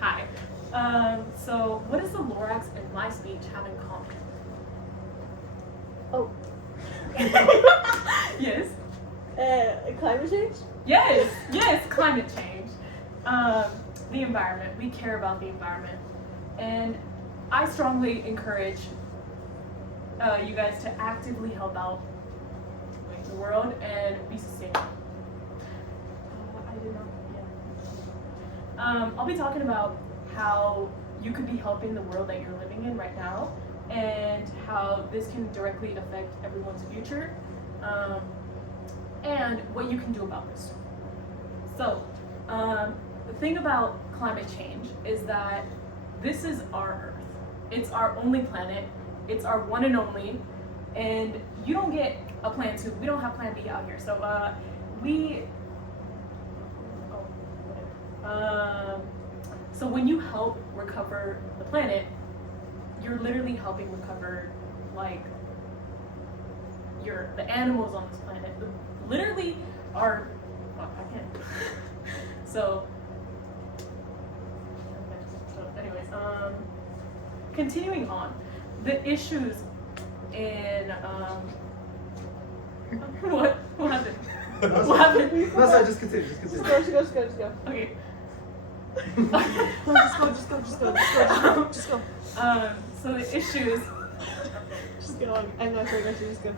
Hi. So what does the Lorax and my speech have in common? Oh. Yes. Climate change? Yes, climate change. The environment. We care about the environment. And I strongly encourage you guys to actively help out the world and be sustainable. I did not, yeah. I'll be talking about how you could be helping the world that you're living in right now and how this can directly affect everyone's future and what you can do about this. So, the thing about climate change is that this is our Earth. It's our only planet. It's our one and only. And you don't get a plan two. We don't have plan B out here. So, so when you help recover the planet, you're literally helping recover, like, the animals on this planet. Literally are, well, I can't. So anyways, continuing on, the issues in, what happened? What happened? No, sorry, just continue. Just go. Okay. Just go. So the issues. Just go on. I'm not sure, just go.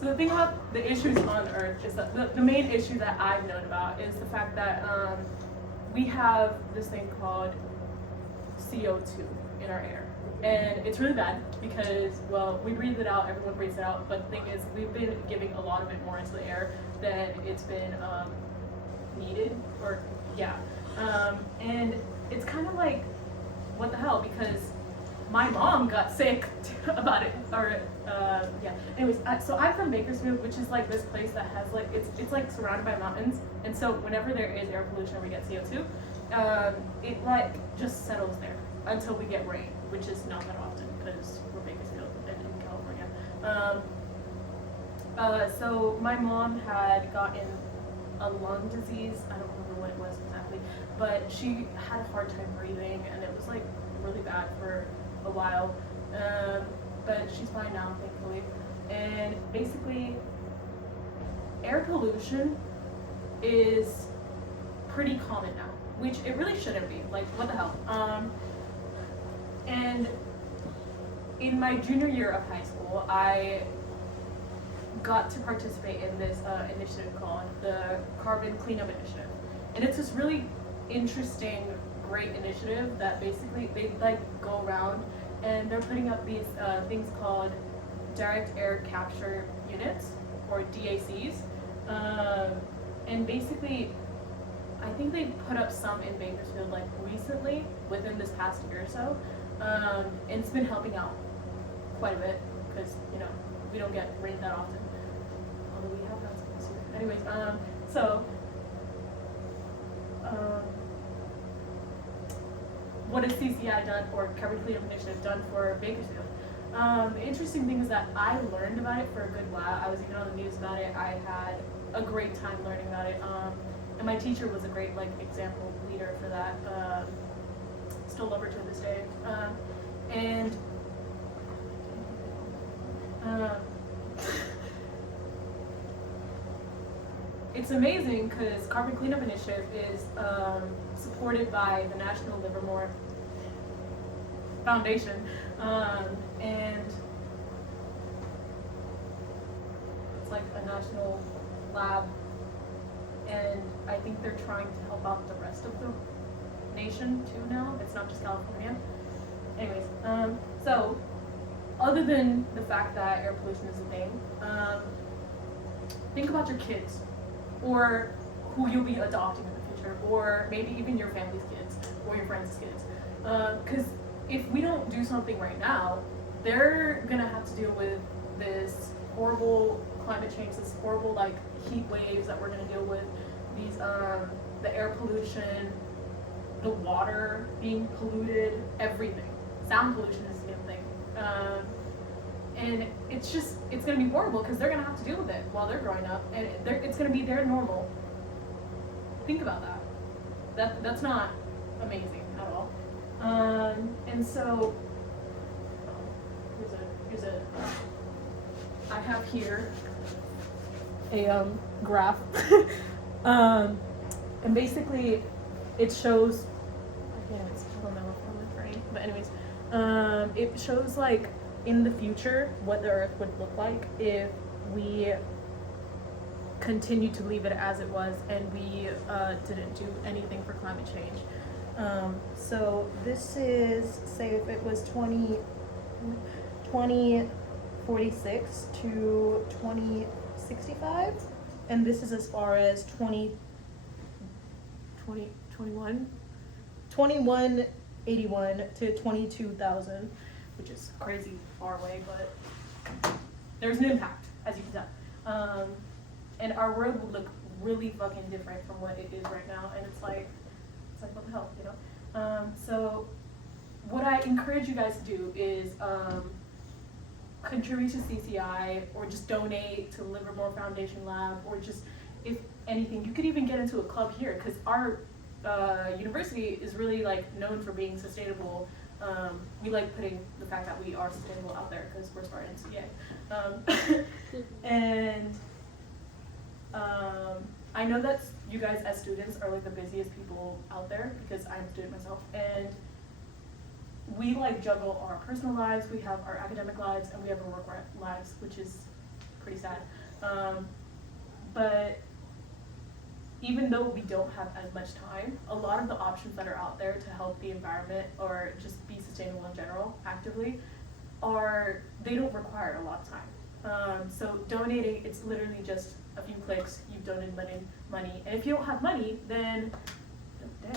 So the thing about the issues on Earth is that the main issue that I've known about is the fact that we have this thing called CO2 in our air. And it's really bad because, well, we breathe it out, everyone breathes it out, but the thing is we've been giving a lot of it more into the air than it's been needed, or, yeah. And it's kind of like, what the hell, because my mom got sick about it, or, yeah. Anyways, so I'm from Bakersfield, which is like this place that has like, it's like surrounded by mountains, and so whenever there is air pollution or we get CO2, it like just settles there until we get rain, which is not that often because we're Bakersfield and in California. So my mom had gotten a lung disease, I don't remember what it was exactly, but she had a hard time breathing and it was like really bad for a while, but she's fine now, thankfully. And basically, air pollution is pretty common now, which it really shouldn't be. Like, what the hell? And in my junior year of high school, I got to participate in this initiative called the Carbon Cleanup Initiative. And it's this really interesting, great initiative that basically they like go around and they're putting up these things called direct air capture units, or DACs. And basically, I think they put up some in Bakersfield like recently, within this past year or so. And it's been helping out quite a bit because, you know, we don't get rain that often. Although we have that this year. Anyways, what has CCI done, or Carbon Cleanup Initiative, done for Bakersfield? The interesting thing is that I learned about it for a good while. I was even on the news about it. I had a great time learning about it. And my teacher was a great like example leader for that. Still love her to this day. It's amazing because Carbon Cleanup Initiative is supported by the National Livermore Foundation, and it's like a national lab, and I think they're trying to help out the rest of the nation too now. It's not just California. Anyways, so other than the fact that air pollution is a thing, think about your kids, or who you'll be adopting in the future, or maybe even your family's kids or your friends' kids. Because if we don't do something right now, they're gonna have to deal with this horrible climate change, this horrible like heat waves that we're gonna deal with, these the air pollution, the water being polluted, everything. Sound pollution is the same thing. And it's gonna be horrible because they're gonna have to deal with it while they're growing up, and it's gonna be their normal. Think about that. That's not amazing at all. And so I have here a graph, and basically it shows. I don't know if I'm referring, but anyways, it shows like in the future what the Earth would look like if we continued to leave it as it was and we didn't do anything for climate change. So this is, say if it was 2046 to 2065, and this is as far as 2181 to 22,000, which is crazy far away, but there's an impact, as you can tell. And our world would look really fucking different from what it is right now, and it's like what the hell, you know? So what I encourage you guys to do is contribute to CCI, or just donate to Livermore Foundation Lab, or just, if anything, you could even get into a club here, because our university is really like known for being sustainable. We like putting the fact that we are sustainable out there because we're starting CA. And I know that you guys as students are like the busiest people out there, because I'm a student myself, and we like juggle our personal lives, we have our academic lives, and we have our work lives, which is pretty sad. But even though we don't have as much time, a lot of the options that are out there to help the environment or just be sustainable in general actively they don't require a lot of time. So donating, it's literally just a few clicks, you've donated money. And if you don't have money, then you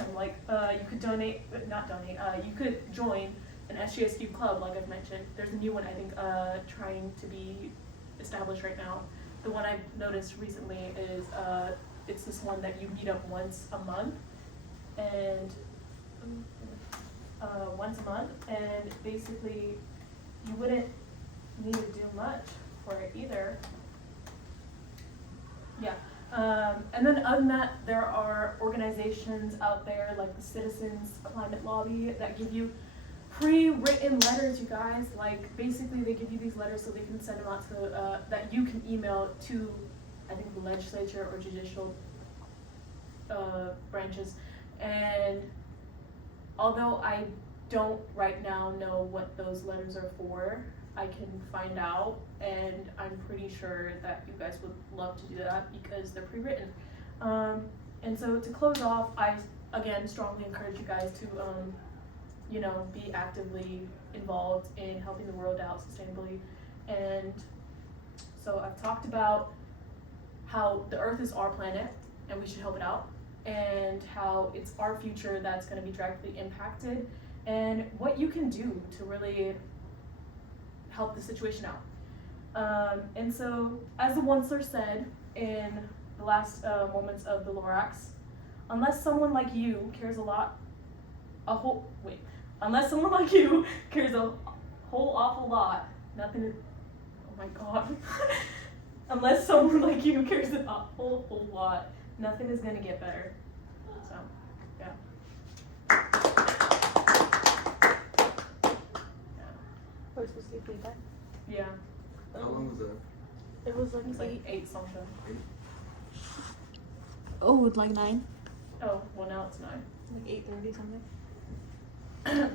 could you could join an SGSU club, like I've mentioned. There's a new one, I think, trying to be established right now. The one I've noticed recently is it's this one that you meet up once a month, and basically you wouldn't need to do much for it either. Yeah. And then other than that, there are organizations out there like the Citizens Climate Lobby that give you pre-written letters, you guys. Like basically they give you these letters so they can send them out to that you can email to, I think, the legislature or judicial branches. And although I don't right now know what those letters are for, I can find out, and I'm pretty sure that you guys would love to do that because they're pre-written. And so to close off, I again strongly encourage you guys to be actively involved in helping the world out sustainably. And so I've talked about how the Earth is our planet and we should help it out, and how it's our future that's going to be directly impacted, and what you can do to really help the situation out. And so, as the Onceler said in the last moments of the Lorax, unless someone like you cares unless someone like you cares a whole awful lot, nothing is, oh my god. Unless someone like you cares a whole lot, nothing is gonna get better. So, yeah. Are we supposed to get that? Yeah. How long was that? It was like, It was like 8 something. Oh, like 9? Oh, well now it's 9. Like 8:30 something. It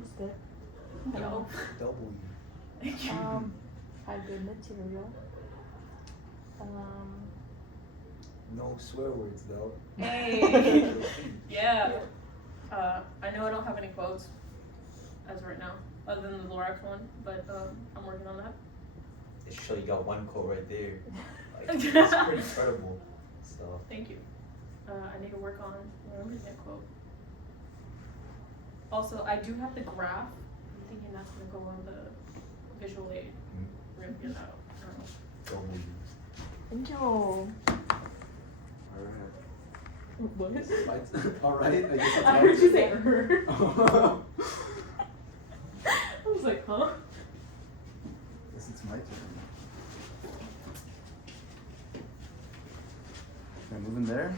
was good. No. Double. Thank you. Had good material. No swear words though. Hey. Yeah. I know I don't have any quotes as of right now, other than the Lorax one, but I'm working on that. It's sure you got one quote right there. Like, it's pretty incredible. So Thank you. I need to work on remembering that quote. Also, I do have the graph. I'm thinking that's gonna go on the visual aid. We're gonna get that out. I don't know. Double. Thank you. Alright. What? Alright, I guess it's I my heard you turn. say her. I was like, huh? Guess it's my turn. Can I move in there?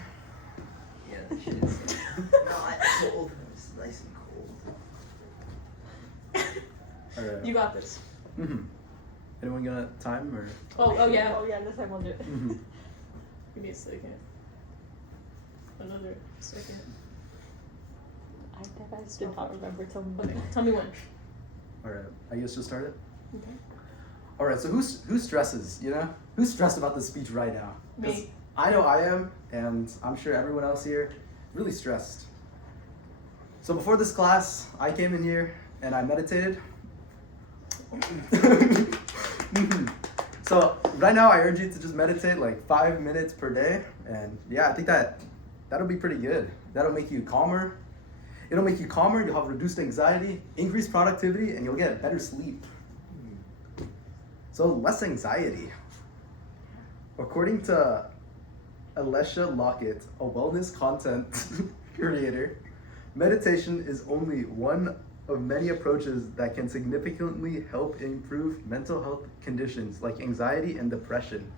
Yeah, that shit is not cold. It's nice and cold. Alright. You got this. Mm-hmm. Anyone got time or? Oh yeah. Oh yeah, this time I'll do it. Mm-hmm. Give me a second. Another second. I did not remember till Okay, tell me when. Alright, I guess just start it. Okay. Alright, so who stresses, you know? Who's stressed about this speech right now? 'Cause Me. I know I am, and I'm sure everyone else here really stressed. So before this class, I came in here and I meditated. So right now I urge you to just meditate like 5 minutes per day, and yeah, I think that'll be pretty good. That'll make you calmer. It'll make you calmer, you'll have reduced anxiety, increased productivity, and you'll get better sleep. So less anxiety. According to Alessia Lockett, a wellness content creator, meditation is only one of many approaches that can significantly help improve mental health conditions like anxiety and depression.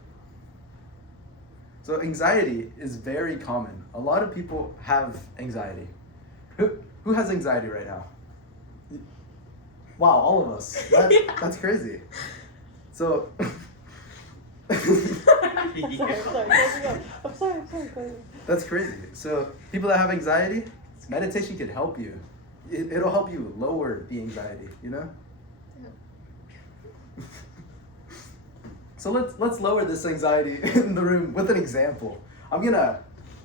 So anxiety is very common. A lot of people have anxiety. Who has anxiety right now? Wow, all of us. That's crazy. So I'm sorry. that's crazy. So people that have anxiety, meditation can help you. It'll help you lower the anxiety, you know? So let's lower this anxiety in the room with an example. I'm gonna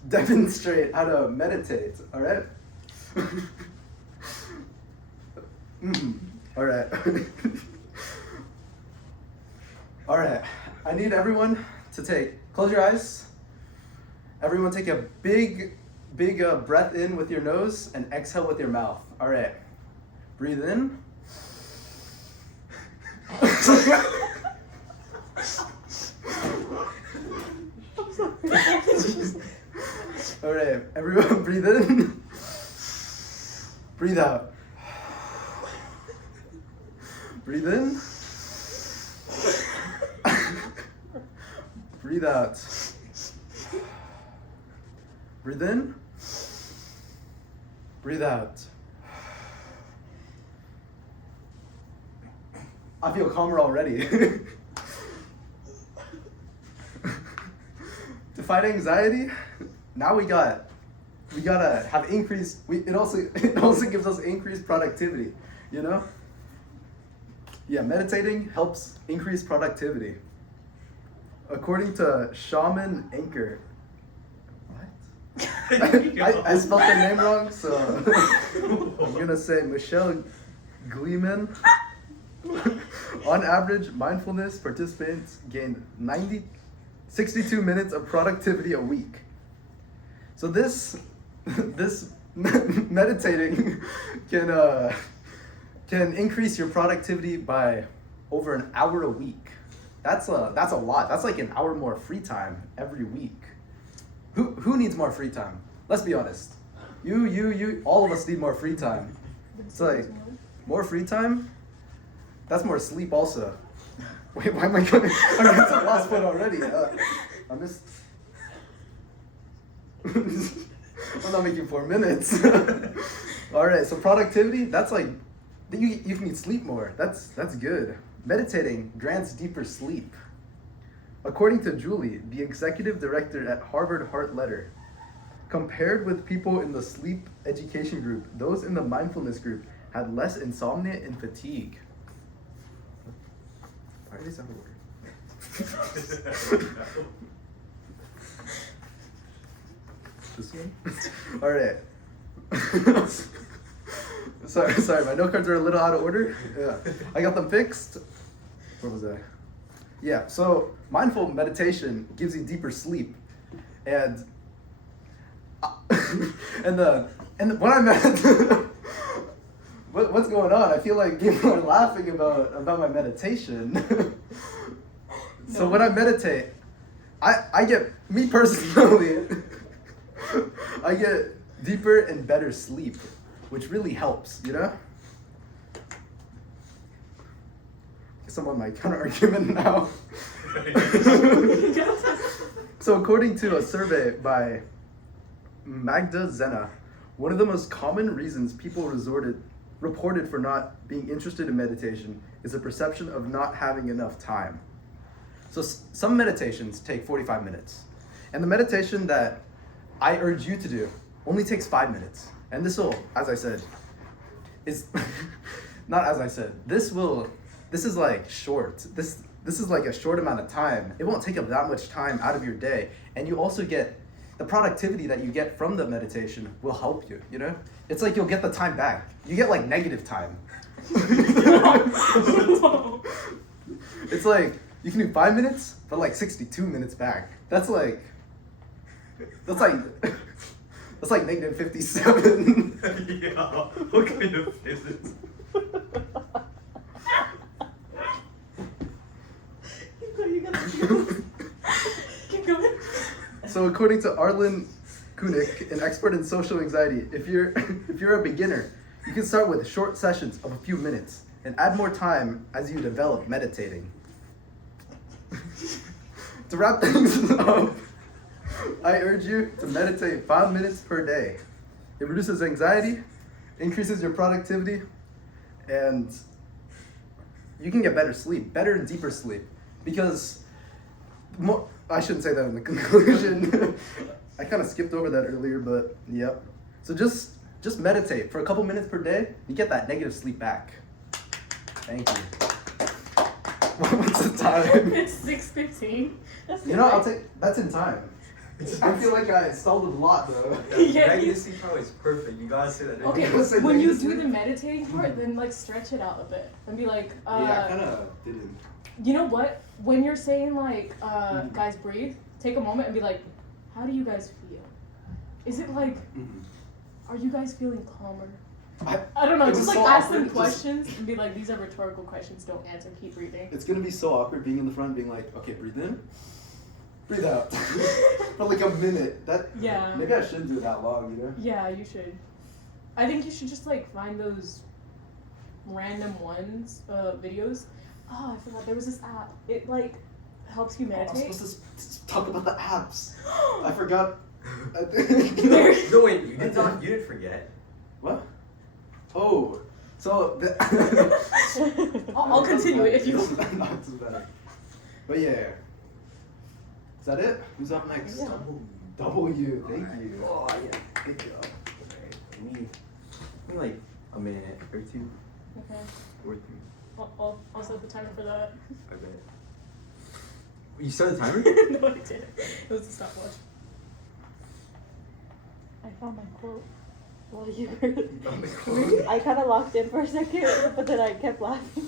demonstrate how to meditate, all right? All right. All right. I need everyone to close your eyes. Everyone take a big breath in with your nose and exhale with your mouth. All right. Breathe in. All right. Everyone breathe in. Breathe out. Breathe in. Breathe out. Breathe in. Breathe out. I feel calmer already. To fight anxiety, now we gotta have increased. It also gives us increased productivity. You know. Yeah, meditating helps increase productivity. According to Shaman Anchor. I spelled their name wrong, so I'm gonna say Michelle Gleeman. On average, mindfulness participants gain 62 minutes of productivity a week. So this meditating can increase your productivity by over an hour a week. That's a lot. That's like an hour more free time every week. Who needs more free time? Let's be honest. You, all of us need more free time. It's like, more free time? That's more sleep also. Wait, why am I going? I got to the last one already. I missed. I'm not making 4 minutes. All right, so productivity, that's like, you can sleep more. That's good. Meditating grants deeper sleep. According to Julie, the executive director at Harvard Heart Letter, compared with people in the sleep education group, those in the mindfulness group had less insomnia and fatigue. Why are these out of order? This one? All right. Sorry, my note cards are a little out of order. Yeah, I got them fixed. Where was I? Yeah, so mindful meditation gives you deeper sleep, and when I met, what's going on? I feel like people are laughing about my meditation. So when I meditate, I get, me personally, I get deeper and better sleep, which really helps, you know? Guess I'm on my counter argument now. So according to a survey by Magda Zena, one of the most common reasons people reported for not being interested in meditation is a perception of not having enough time. So some meditations take 45 minutes. And the meditation that I urge you to do only takes 5 minutes. And this will, as I said, is not as I said. This is like short. This is like a short amount of time. It won't take up that much time out of your day. And you also get the productivity that you get from the meditation will help you, you know? It's like you'll get the time back. You get like negative time. It's like you can do 5 minutes, but like 62 minutes back. That's like negative 57. Yeah, what kind of physics? Keep going. So according to Arlen Kunik, an expert in social anxiety, if you're a beginner, you can start with short sessions of a few minutes and add more time as you develop meditating. To wrap things up, I urge you to meditate 5 minutes per day. It reduces anxiety, increases your productivity, and you can get better sleep, better and deeper sleep. Because I shouldn't say that in the conclusion. I kind of skipped over that earlier, but yep. So just meditate for a couple minutes per day. You get that negative sleep back. Thank you. What's the time? It's 6:15. That's in time. I feel like I stalled a lot though. Yeah. Negative sleep power is perfect. You gotta say that. Okay, I was saying when you negative do sleep. the meditating part, then like stretch it out a bit and be like, Yeah, I kind of didn't. you know what? When you're saying like, guys breathe, take a moment and be like, how do you guys feel? Is it like, are you guys feeling calmer? I don't know, It's just like so ask them awkward, questions and be like, these are rhetorical questions, don't answer, keep breathing. It's gonna be so awkward being in the front, being like, okay, breathe in, breathe out, for like a minute. Yeah. Maybe I shouldn't do it that long, you know? Yeah, you should. I think you should just like find those random videos. Oh, I forgot, there was this app. It like helps you Oh, I'm meditate. supposed to talk about the apps. I forgot. No, wait, you didn't forget. What? Oh, so I'll continue it if you This is not too bad. But yeah. Is that it? Who's up next? Yeah. W. Thank you. Oh, yeah. Good job. Alright, give me like a minute or two Okay. or 3. I'll set the timer for that. I bet. You set the timer? No, I didn't. It was a stopwatch. I found my quote while you were. I kind of locked in for a second, but then I kept laughing.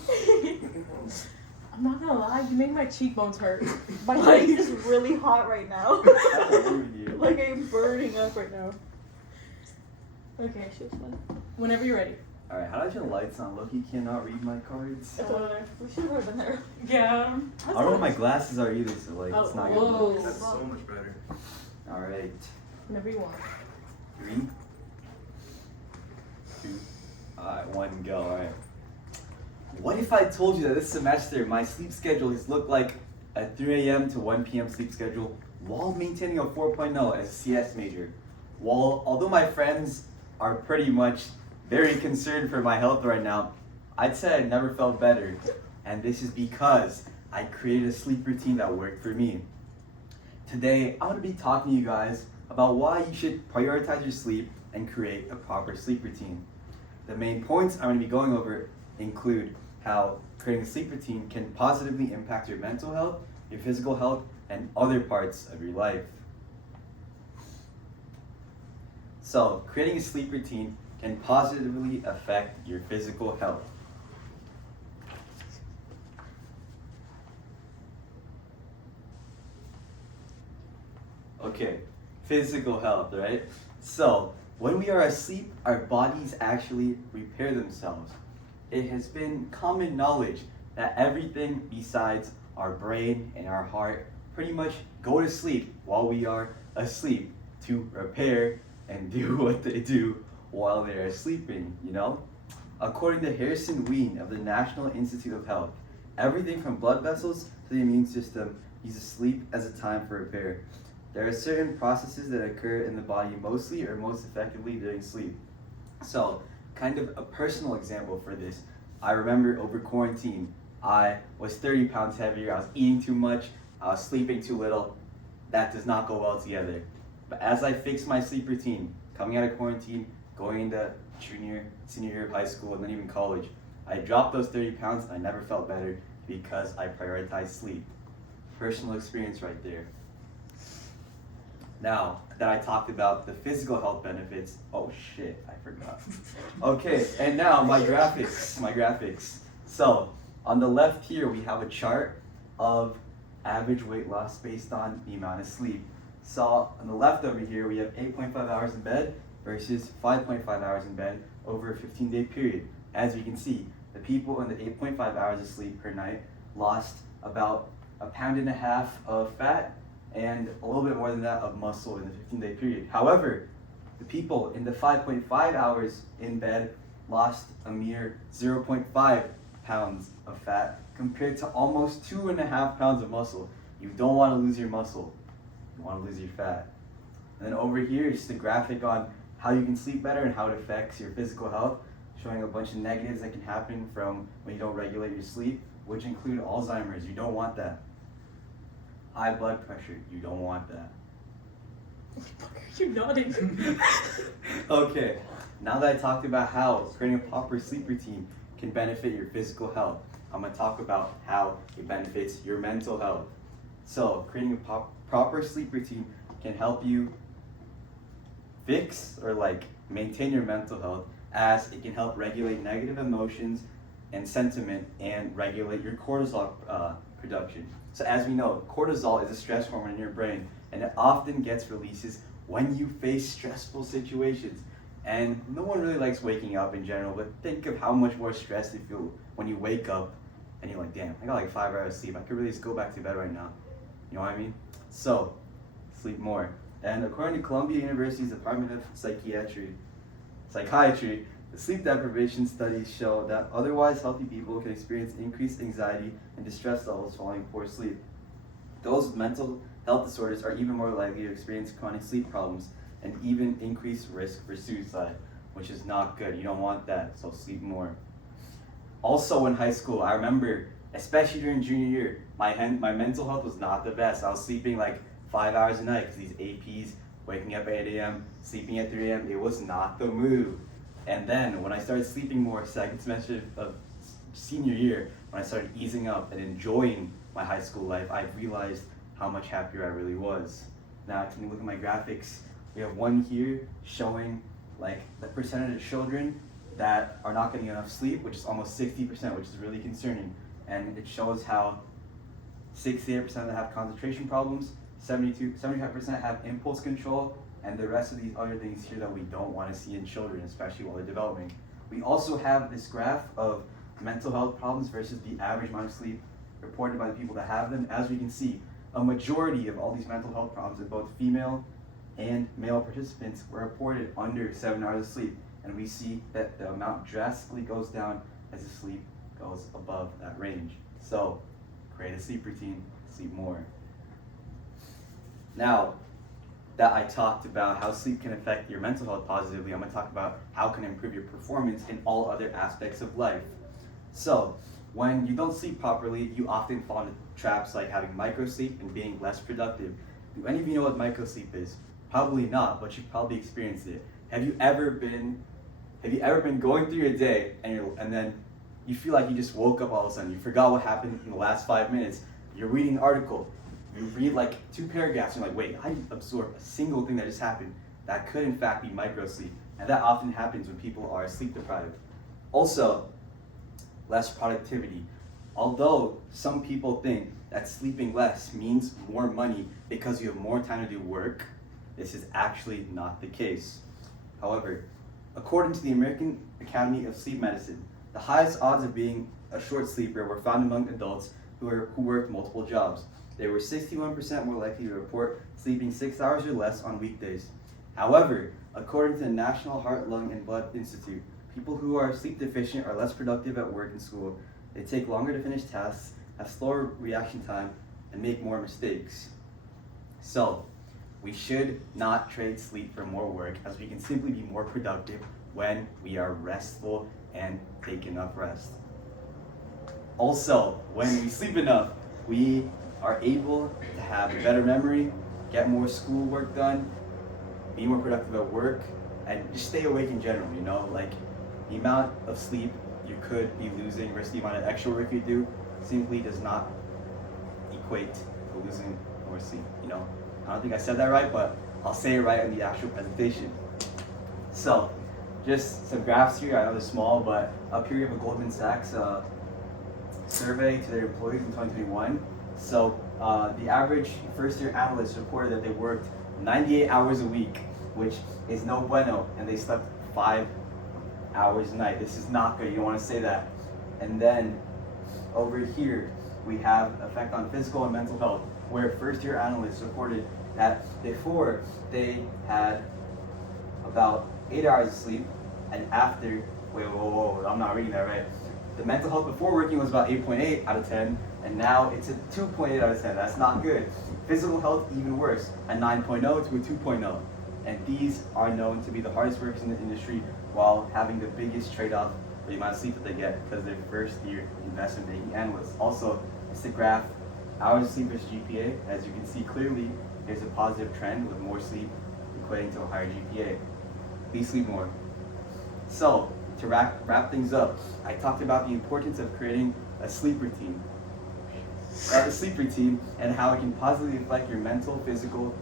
I'm not gonna lie, you make my cheekbones hurt. My Like- face is really hot right now. you. Like I'm burning up right now. Okay, She was fun. whenever you're ready. Alright, how did your lights on? Loki cannot read my cards. It's over there. We should have been there. Yeah. I don't know what my glasses are either, so like it's not whoa. good. That's so much better. Alright. Whenever you want. 3, 2, alright, 1, go, alright. What if I told you that this semester my sleep schedule has looked like a 3 a.m. to 1 p.m. sleep schedule while maintaining a 4.0 as a CS major? Although my friends are pretty much very concerned for my health right now, I'd say I never felt better. And this is because I created a sleep routine that worked for me. Today, I'm going to be talking to you guys about why you should prioritize your sleep and create a proper sleep routine. The main points I'm going to be going over include how creating a sleep routine can positively impact your mental health, your physical health, and other parts of your life. So, creating a sleep routine can positively affect your physical health. Okay, physical health, right? So, when we are asleep, our bodies actually repair themselves. It has been common knowledge that everything besides our brain and our heart pretty much go to sleep while we are asleep to repair and do what they do while they are sleeping, you know? According to Harrison Ween of the National Institute of Health, everything from blood vessels to the immune system uses sleep as a time for repair. There are certain processes that occur in the body mostly or most effectively during sleep. So, kind of a personal example for this, I remember over quarantine, I was 30 pounds heavier, I was eating too much, I was sleeping too little. That does not go well together. But as I fixed my sleep routine, coming out of quarantine, going into junior, senior year of high school, and then even college, I dropped those 30 pounds and I never felt better because I prioritized sleep. Personal experience right there. Now that I talked about the physical health benefits, oh shit, I forgot. Okay, and now my graphics. So, on the left here, we have a chart of average weight loss based on the amount of sleep. So, on the left over here, we have 8.5 hours in bed versus 5.5 hours in bed over a 15-day period. As you can see, the people in the 8.5 hours of sleep per night lost about 1.5 pounds of fat and a little bit more than that of muscle in the 15-day period. However, the people in the 5.5 hours in bed lost a mere 0.5 pounds of fat compared to almost 2.5 pounds of muscle. You don't want to lose your muscle, you want to lose your fat. And then over here is just a graphic on how you can sleep better and how it affects your physical health, showing a bunch of negatives that can happen from when you don't regulate your sleep, which include Alzheimer's. You don't want that. High blood pressure. You don't want that. You nodding. Okay, now that I talked about how creating a proper sleep routine can benefit your physical health, I'm going to talk about how it benefits your mental health. So, creating a proper sleep routine can help you fix or maintain your mental health, as it can help regulate negative emotions and sentiment and regulate your cortisol production. So as we know, cortisol is a stress hormone in your brain, and it often gets releases when you face stressful situations. And no one really likes waking up in general, but think of how much more stressed you feel when you wake up and you're like, damn, I got like 5 hours of sleep. I could really just go back to bed right now. You know what I mean? So, sleep more. And according to Columbia University's Department of Psychiatry, the sleep deprivation studies show that otherwise healthy people can experience increased anxiety and distress levels following poor sleep. Those with mental health disorders are even more likely to experience chronic sleep problems and even increased risk for suicide, which is not good. You don't want that, so sleep more. Also in high school, I remember, especially during junior year, my mental health was not the best. I was sleeping like 5 hours a night because these APs, waking up at 8 a.m., sleeping at 3 a.m., it was not the move. And then when I started sleeping more, second semester of senior year, when I started easing up and enjoying my high school life, I realized how much happier I really was. Now, can you look at my graphics? We have one here showing the percentage of children that are not getting enough sleep, which is almost 60%, which is really concerning. And it shows how 68% of them have concentration problems, 75% have impulse control, and the rest of these other things here that we don't want to see in children, especially while they're developing. We also have this graph of mental health problems versus the average amount of sleep reported by the people that have them. As we can see, a majority of all these mental health problems in both female and male participants were reported under 7 hours of sleep. And we see that the amount drastically goes down as the sleep goes above that range. So, create a sleep routine, sleep more. Now that I talked about how sleep can affect your mental health positively, I'm going to talk about how it can improve your performance in all other aspects of life. So, when you don't sleep properly, you often fall into traps like having microsleep and being less productive. Do any of you know what microsleep is? Probably not, but you've probably experienced it. Have you ever been going through your day and then you feel like you just woke up all of a sudden, you forgot what happened in the last 5 minutes, you're reading an article, you read 2 paragraphs, and you're like, wait, I didn't absorb a single thing that just happened. That could in fact be microsleep, and that often happens when people are sleep deprived. Also, less productivity. Although some people think that sleeping less means more money because you have more time to do work, this is actually not the case. However, according to the American Academy of Sleep Medicine, the highest odds of being a short sleeper were found among adults who worked multiple jobs. They were 61% more likely to report sleeping 6 hours or less on weekdays. However, according to the National Heart, Lung, and Blood Institute, people who are sleep deficient are less productive at work and school. They take longer to finish tasks, have slower reaction time, and make more mistakes. So, We should not trade sleep for more work, as we can simply be more productive when we are restful and take enough rest. Also, when we sleep enough, we are able to have better memory, get more schoolwork done, be more productive at work, and just stay awake in general, you know? Like, the amount of sleep you could be losing versus the amount of extra work you do simply does not equate to losing more sleep, you know? I don't think I said that right, but I'll say it right in the actual presentation. So, just some graphs here. I know they're small, but up here you have a Goldman Sachs survey to their employees in 2021. So, the average first-year analyst reported that they worked 98 hours a week, which is no bueno, and they slept 5 hours a night. This is not good. You don't want to say that. And then over here, we have effect on physical and mental health, where first-year analysts reported that before they had about 8 hours of sleep, and after, whoa, I'm not reading that right. The mental health before working was about 8.8 out of 10, and now it's a 2.8 out of 10. That's not good. Physical health, even worse, a 9.0 to a 2.0. And these are known to be the hardest workers in the industry while having the biggest trade-off for the amount of sleep that they get because they're first-year investment banking analysts. Also, it's the graph, hours of sleep versus GPA. As you can see clearly, there's a positive trend with more sleep equating to a higher GPA. Please sleep more. So, to wrap things up, I talked about the importance of creating a sleep routine. And how it can positively affect your mental, physical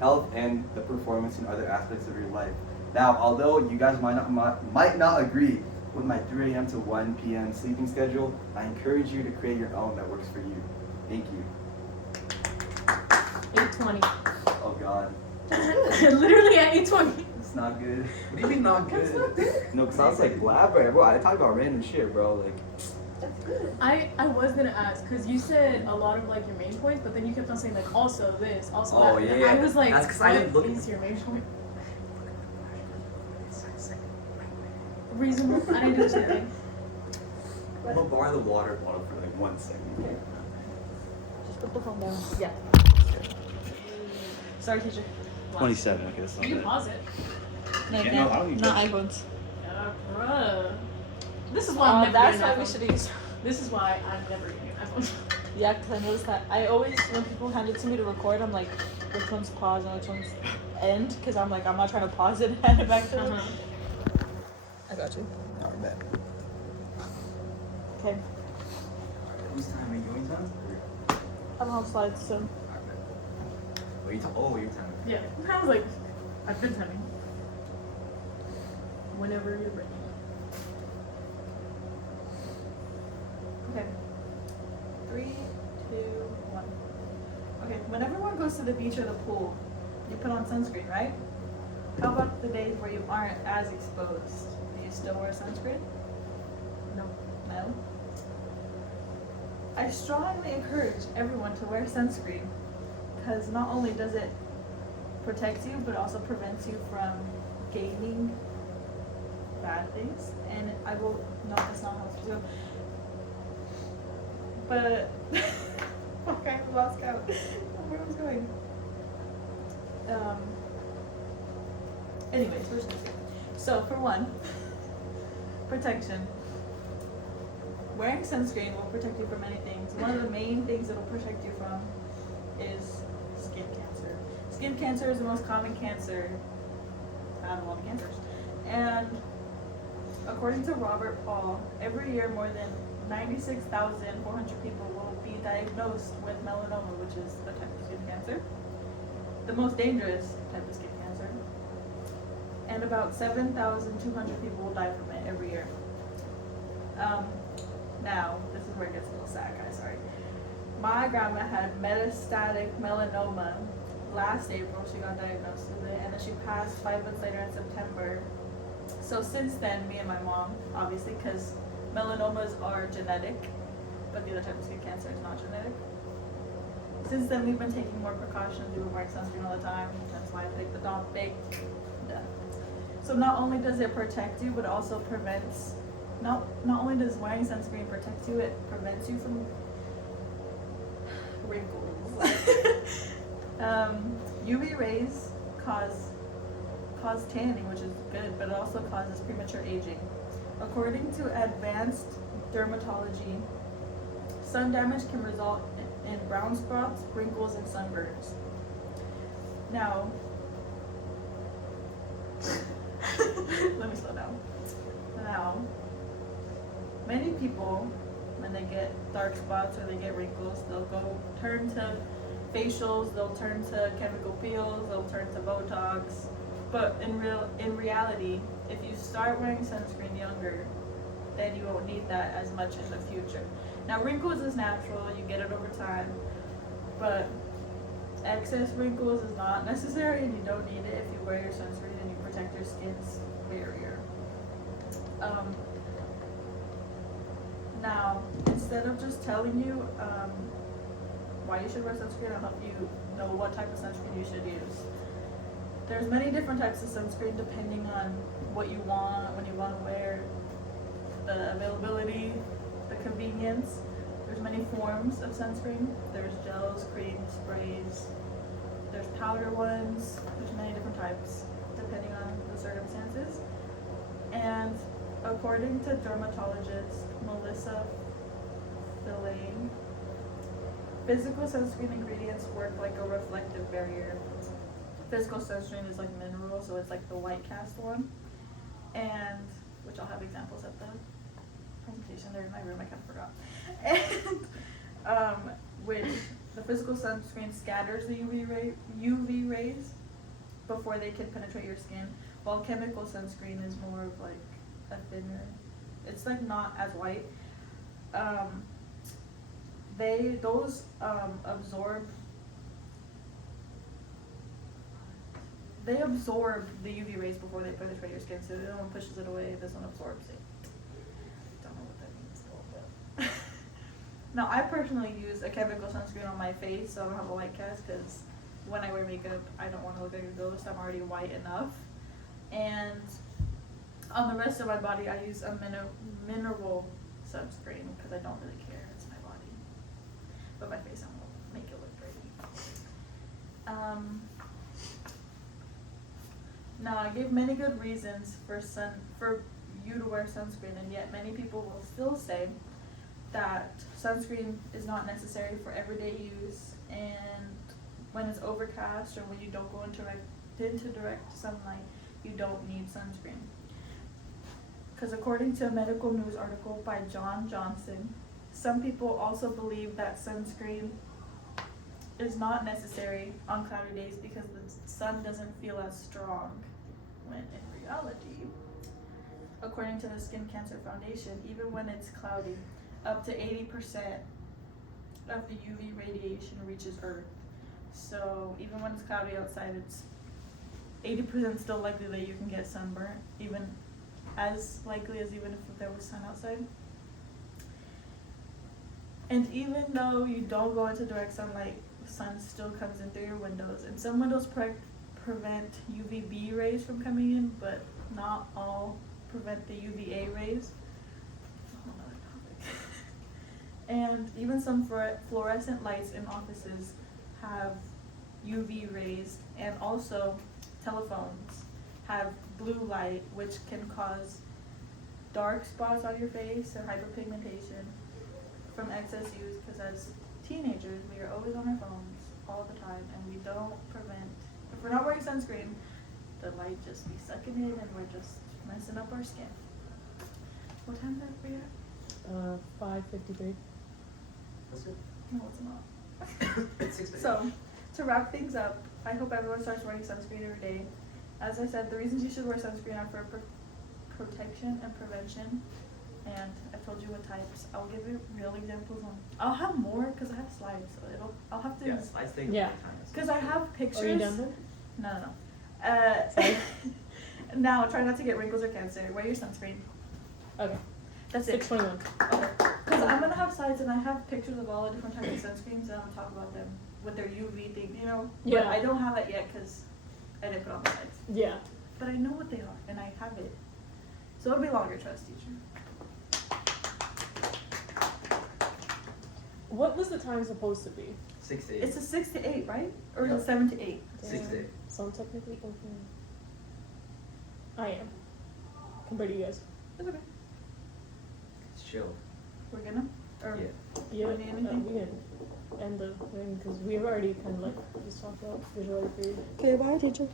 health, and the performance in other aspects of your life. Now, although you guys might not agree with my 3 a.m. to 1 p.m. sleeping schedule, I encourage you to create your own that works for you. Thank you. 8:20. Oh God, Literally at 8:20. it's not good. What do you mean not good? That's not good. No, cause I was like blabbering, bro. I talk about random shit, bro. Like, That's good. I was gonna ask because you said a lot of like your main points, but then you kept on saying like also this, also Oh, that. yeah, And yeah. I was like, That's 'cause I didn't look what at is your main point? Reasonable. I didn't do anything. I'm gonna borrow the water bottle for like 1 second. Just put the phone down. Yeah. Sorry, teacher. 27. Okay, that's not You can bad. pause it. No, Yeah, no, I don't need not that. iPhones. Bruh. This is why I'm never That's getting why an we iPhone. should use. This is why I'm never getting an iPhone. Yeah, because I noticed that. I always, when people hand it to me to record, I'm like, which one's pause and which one's end? Because I'm like, I'm not trying to pause it and hand it back to them. I got you. Alright, bet. Okay. Whose time are you going time? I'm on slides soon. Oh, your time. Yeah. I was like, I've been timing. Whenever you're ready. Okay. 3, 2, 1. Okay, when everyone goes to the beach or the pool, you put on sunscreen, right? How about the days where you aren't as exposed? Do you still wear sunscreen? No. No? I strongly encourage everyone to wear sunscreen because not only does it protect you, but also prevents you from gaining bad things. And I will, no, that's not how it's supposed to go. But, okay, I lost count. Where was going? Anyways, where's this? So, for one, protection. Wearing sunscreen will protect you from many things. One of the main things it will protect you from is skin cancer. Skin cancer is the most common cancer out of all the cancers. And according to Robert Paul, every year more than 96,400 people will be diagnosed with melanoma, which is a type of skin cancer. The most dangerous type of skin cancer. And about 7,200 people will die from it every year. Now, this is where it gets a little sad, guys, sorry. My grandma had metastatic melanoma last April. She got diagnosed with it, and then she passed 5 months later in September. So since then, me and my mom, obviously, because melanomas are genetic, but the other type of skin cancer is not genetic. Since then, we've been taking more precautions. We've been wearing sunscreen all the time. That's why I picked the big death. So not only does it protect you, but it also prevents. Not only does wearing sunscreen protect you, it prevents you from wrinkles. UV rays cause tanning, which is good, but it also causes premature aging. According to advanced dermatology, sun damage can result in brown spots, wrinkles, and sunburns. Now, let me slow down. Now, many people, when they get dark spots or they get wrinkles, they'll turn to facials, they'll turn to chemical peels, they'll turn to Botox. But in reality, if you start wearing sunscreen younger, then you won't need that as much in the future. Now, wrinkles is natural, you get it over time, but excess wrinkles is not necessary and you don't need it if you wear your sunscreen and you protect your skin's barrier. Now, instead of just telling you why you should wear sunscreen, I'll help you know what type of sunscreen you should use. There's many different types of sunscreen depending on what you want, when you want to wear, the availability, the convenience. There's many forms of sunscreen. There's gels, creams, sprays. There's powder ones. There's many different types depending on the circumstances. And according to dermatologist Melissa Filane, physical sunscreen ingredients work like a reflective barrier. Physical sunscreen is like mineral, so it's like the white cast one, and which I'll have examples at the presentation. They're in my room. I kind of forgot. And which the physical sunscreen scatters the UV rays before they can penetrate your skin, while chemical sunscreen is more of like a thinner. It's like not as white. They absorb the UV rays before they penetrate your skin, so the other one pushes it away, this one absorbs it. Don't know what that means though, but now I personally use a chemical sunscreen on my face, so I don't have a white cast, because when I wear makeup, I don't want to look like a ghost. I'm already white enough. And on the rest of my body, I use a mineral sunscreen because I don't really care. It's my body, but my face, I won't make it look pretty. Now, I gave many good reasons for you to wear sunscreen, and yet many people will still say that sunscreen is not necessary for everyday use, and when it's overcast or when you don't go into direct sunlight, you don't need sunscreen. Because according to a medical news article by John Johnson, some people also believe that sunscreen is not necessary on cloudy days because the sun doesn't feel as strong, when in reality, according to the Skin Cancer Foundation, even when it's cloudy, up to 80% of the UV radiation reaches Earth. So even when it's cloudy outside, it's 80% still likely that you can get sunburnt, even as likely as even if there was sun outside. And even though you don't go into direct sunlight, sun still comes in through your windows, and some windows prevent UVB rays from coming in, but not all prevent the UVA rays. Another topic. And even some fluorescent lights in offices have UV rays, and also telephones have blue light, which can cause dark spots on your face or hyperpigmentation from excess use, because as teenagers, we are always on our phones all the time, and we don't if we're not wearing sunscreen, the light just be sucking in and we're just messing up our skin. What time is that for you? 5:53. That's good. No, it's not. It's 6 So, to wrap things up, I hope everyone starts wearing sunscreen every day. As I said, the reasons you should wear sunscreen are for protection and prevention. And I've told you what types. I'll give you real examples on. I'll have more because I have slides, so I'll have to. Yeah, slides take Yeah. Because I have pictures. Are you done then? No. Sorry. Now, try not to get wrinkles or cancer. Wear your sunscreen. Okay. That's it. 6:21. Because I'm gonna have slides and I have pictures of all the different types of sunscreens, and I'm gonna talk about them with their UV thing, you know. Yeah. But I don't have that yet because I didn't put on the slides. Yeah. But I know what they are, and I have it. So it'll be longer, trust teacher. What was the time supposed to be? 6 to 8. It's a 6 to 8, right? Or is Yeah. it 7 to 8? 6 to 8. So I'm technically open. I am. Compared to you guys. It's okay. It's chill. We're gonna? Or Yeah. Yeah, Want to add anything? we can end the thing because we've already kind of like just talked about visual theory. Okay, bye, teacher.